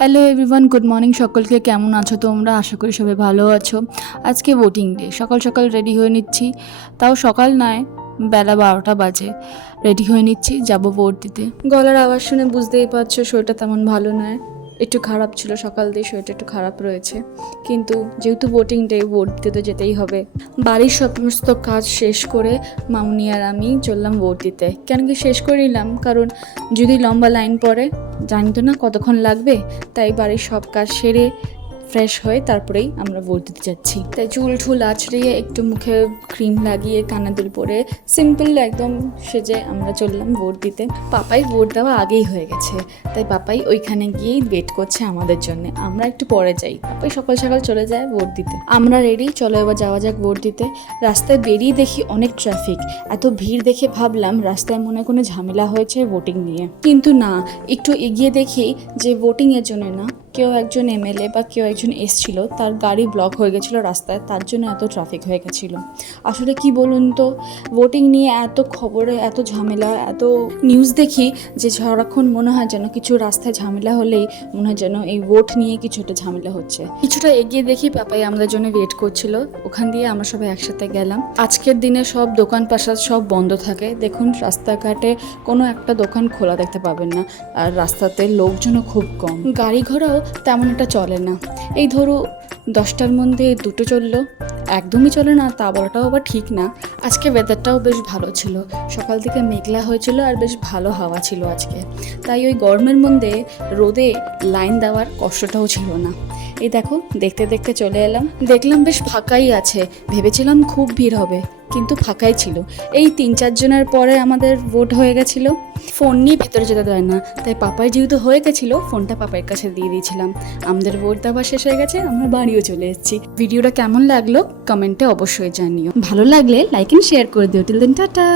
Hello everyone, good morning সকলকে। কেমন আছো তোমরা? আশা করি সবাই ভালো আছো। আজকে ভোটিং ডে। সকাল সকাল রেডি হয়ে নিচ্ছি, তাও সকাল নয়, বেলা 12টা বাজে। রেডি হয়ে নিচ্ছি, যাব ভোট দিতে। গলার আওয়াজ শুনে বুঝতেই পারছো শরীরটা তেমন ভালো নয়, একটু খারাপ ছিল। সকাল দিয়ে শরীরটা একটু খারাপ রয়েছে, কিন্তু যেহেতু ভোটিং ডে, ভোট দিতে তো যেতেই হবে। বাড়ির সমস্ত কাজ শেষ করে মামুনি আর আমি চললাম ভোট দিতে। কেন কি শেষ করে নিলাম, কারণ যদি লম্বা লাইন পড়ে জানি তো না কতক্ষণ লাগবে, তাই বাড়ির সব কাজ সেরে ফ্রেশ হয়ে তারপরেই আমরা ভোট দিতে যাচ্ছি। তাই চুল ঠুল আছড়িয়ে একটু মুখে ক্রিম লাগিয়ে কানে দুল পরে সিম্পল একদম সেজে আমরা চললাম ভোট দিতে। পাপাই ভোট দেওয়া আগেই হয়ে গেছে, তাই পাপাই ওইখানে গিয়েই ওয়েট করছে আমাদের জন্য। আমরা একটু পরে যাই, পাপাই সকাল সকাল চলে যায় ভোট দিতে। আমরা রেডি, চলো এবার যাওয়া যাক ভোট দিতে। রাস্তায় বেরিয়ে দেখি অনেক ট্রাফিক। এত ভিড় দেখে ভাবলাম রাস্তায় মনে কোনো ঝামেলা হয়েছে ভোটিং নিয়ে, কিন্তু না। একটু এগিয়ে দেখি যে ভোটিংয়ের জন্য না, কেউ একজন এমএলএ বা কেউ একজন এসছিল, তার গাড়ি ব্লক হয়ে গেছিলো রাস্তায়, তার জন্য এত ট্রাফিক হয়ে গেছিলো। আসলে কি বলুন তো, ভোটিং নিয়ে এত খবরে এত ঝামেলা, এত নিউজ দেখি যে সারাক্ষণ মনে হয় যেন কিছু রাস্তায় ঝামেলা হলেই মনে হয় যেন এই ভোট নিয়ে কিছুটা ঝামেলা হচ্ছে। কিছুটা এগিয়ে দেখি পাপাই আমাদের জন্য ওয়েট করছিল, ওখান দিয়ে আমরা সবাই একসাথে গেলাম। আজকের দিনে সব দোকান পাশার সব বন্ধ থাকে। দেখুন রাস্তাঘাটে কোনো একটা দোকান খোলা দেখতে পাবেন না, আর রাস্তাতে লোকজনও খুব কম, গাড়ি ঘোড়াও তেমন একটা চলে না। এই ধরো 10টার মধ্যে 2টো চললো, একদমই চলে না তা বলাটাও আবার ঠিক না। আজকে ওয়েদারটাও বেশ ভালো ছিল, সকাল থেকে মেঘলা হয়েছিল আর বেশ ভালো হাওয়া ছিল আজকে, তাই ওই গরমের মধ্যে রোদে লাইন দেওয়ার কষ্টটাও ছিল না। এই দেখো দেখতে দেখতে চলে এলাম, দেখলাম বেশ ফাঁকাই আছে। ভেবেছিলাম খুব ভিড় হবে, কিন্তু ফাঁকাই ছিল। এই 3-4 জনের পরে আমাদের ভোট হয়ে গেছিলো। ফোন নিয়ে ভেতরে যেতে দেয় না, তাই পাপাই যেহেতু হয়ে গেছিলো ফোনটা পাপাইয়ের কাছে দিয়ে দিয়েছিলাম। আমাদের ভোট দেওয়া শেষ হয়ে গেছে, আমরা বাড়িও চলে এসেছি। ভিডিওটা কেমন লাগলো কমেন্টে অবশ্যই জানিও, ভালো লাগলে লাইক এন্ড শেয়ার করে দিও। Till then tata.